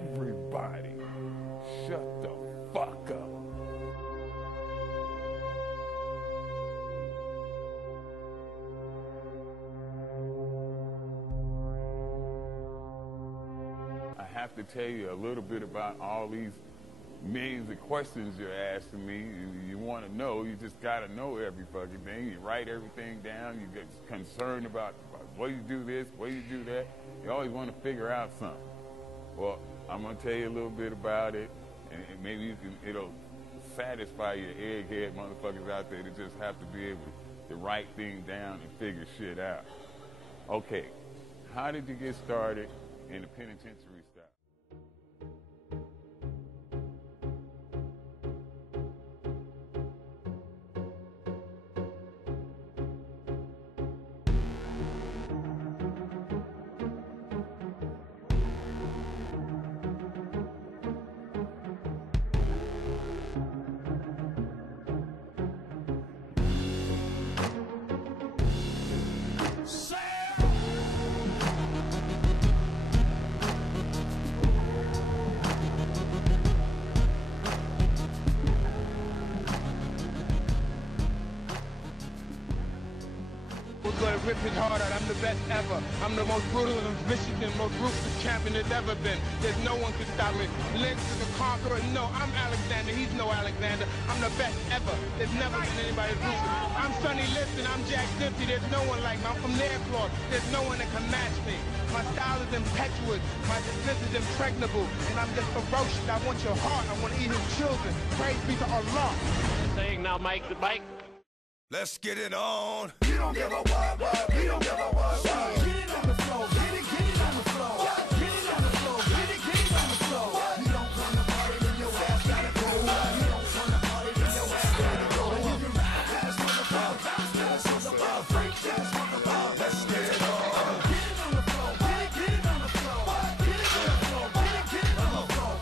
Everybody, shut the fuck up. I have to tell you a little bit about all these millions of questions you're asking me. You want to know, you just got to know every fucking thing. You write everything down. You get concerned about why you do this, why you do that. You always want to figure out something. Well, I'm going to tell you a little bit about it, and maybe it'll satisfy your egghead motherfuckers out there that just have to be able to write things down and figure shit out. Okay, how did you get started in the penitentiary style? Gonna rip his heart out. I'm the best ever. I'm the most brutal and Michigan, most ruthless champion there's ever been. There's no one can stop me. Lynx is a conqueror. No, I'm Alexander. He's no Alexander. I'm the best ever. There's never been anybody ruthless. I'm Sonny Liston. I'm Jack Dempsey. There's no one like me. I'm from Nairclaw. There's no one that can match me. My style is impetuous. My defense is impregnable. And I'm just ferocious. I want your heart. I want to eat his children. Praise be to Allah. Saying now, Mike the bike. Let's get it on. You don't give a what, you don't give a what. Get it on the floor, get it on the floor. Get it on the floor, get it on the floor. You don't come to party, then your ass gotta go. You don't come to party, then your ass gotta go. You can rap ass on the bar, bounce ass on the bar, freak ass on the bar. Let's get it on. Get it on the floor, get it on the floor. Get it on the floor, get it on the floor.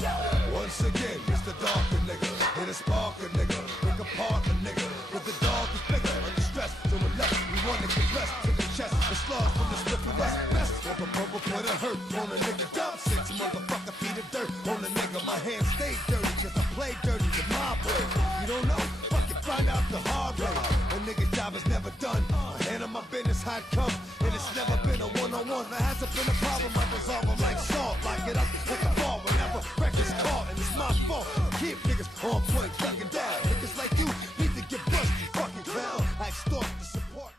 Once again, it's the darker nigga. Hit a sparker nigga. Pick apart a nigga. With the dog is bigger. Under stress to the left. We want to get blessed to the chest. The slugs from the slip and west. Best of a purple put a hurt on a nigga. Dumb six motherfucker feet of dirt on a nigga. My hands stay dirty cause I play dirty with my word. You don't know? Fucking find out the hard way. A nigga's job is never done. I handle my business how it comes. And it's never been a one-on-one. There hasn't been a problem. I resolve them like salt. Lock it up and take a ball whenever record's caught. And it's my fault. Keep niggas on point, ducking down. Niggas like you need to get brushed, you fucking clown. I extort the support.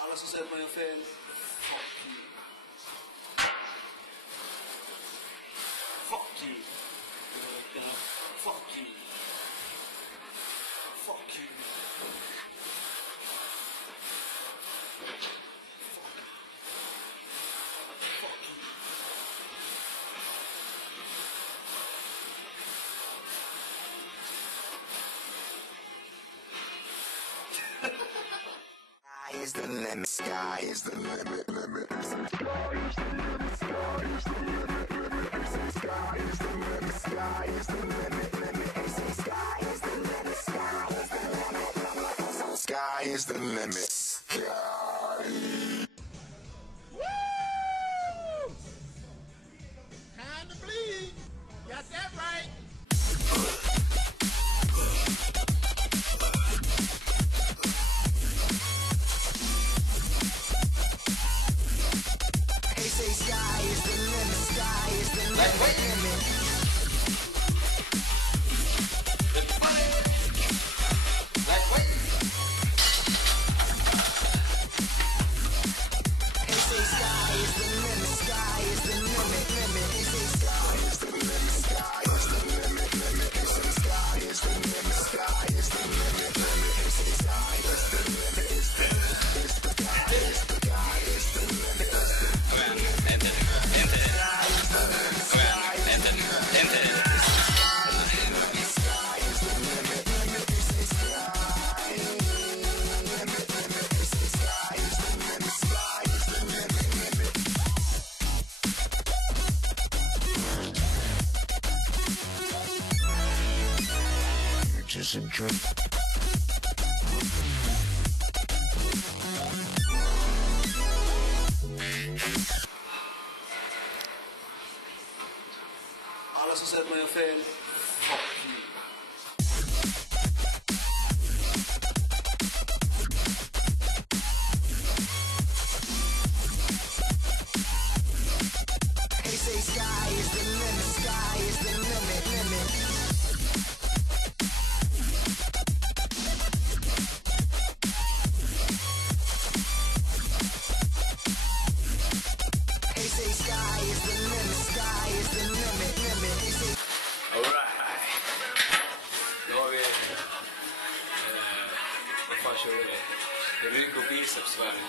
Alles is uit mijn fan. Fuck you. Fuck you. Fuck you. Fuck you. Sky is the limit, sky is the limit, limit. Sky is the limit, sky is the limit, limit. Sky is the limit, sky is the limit, limit. Sky is the limit, sky is the limit, limit. Sky is the limit. Sky. Woo! Time to bleed. Got that right. They say sky is the limit, sky is the limit, limit. They say sky is the limit, sky is the limit, limit. They say sky is the limit, sky is the limit, limit. They say sky is the limit, sky is the limit, limit. They say sky is the limit, is the sky is the sky is the limit. Just a drink. Alla som säger att man gör fel, fuck you. They say sky is the limit, sky is the limit, limit. They say sky is the limit, sky is the limit, limit. They say Alright. Nu har vi... vad fan kör vi? Rygg och bicepsvärmning.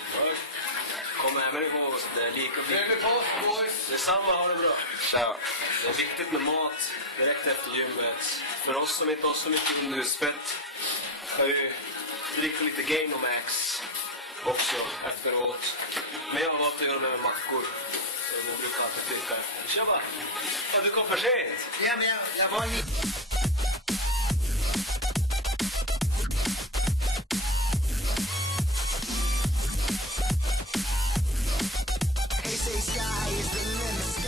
Kom även ihåg att det är lika viktigt. Detsamma, ha det bra. Tja. Det är viktigt med mat direkt efter gymmet. För oss som inte har så mycket inomhusfett kan vi dricka lite Gainomax också efteråt. Men jag har valt att göra det med mackor. Så jag brukar alltid tycka. Tjaba! Ja, du kom för sent. ja, men jag var ju... They say sky is the limit,